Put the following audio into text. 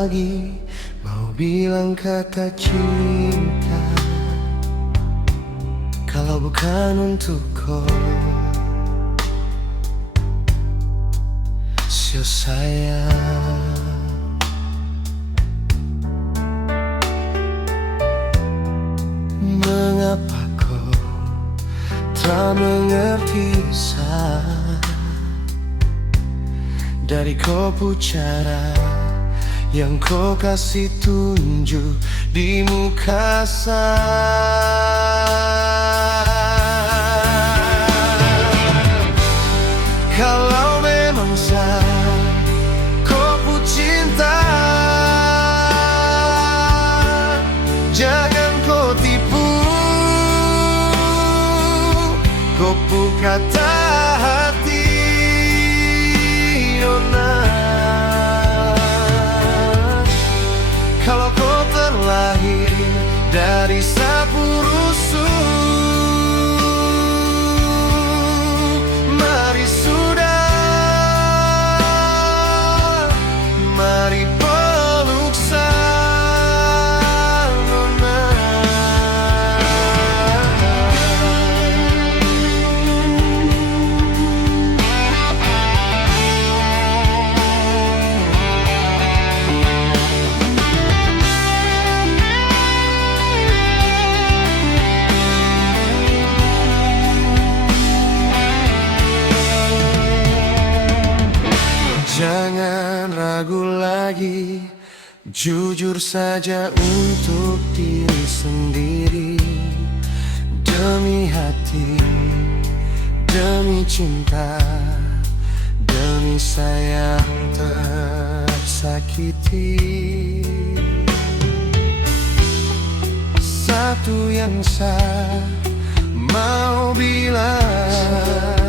lagi mau bilang kata cinta kalau bukan untuk kau. Sio sayang, mengapa kau tak mengerti dari kopu cara yang kau kasih tunjuk di muka kalau memang kopu cinta, jangan kau tipu kopu kata hati. Kalau kau terlahir dari sapu rusuk, mari sudah, mari peluk sanuna. Jangan ragu lagi, jujur saja untuk diri sendiri. Demi hati, demi cinta, demi sayang tersakiti. Satu yang mau bilang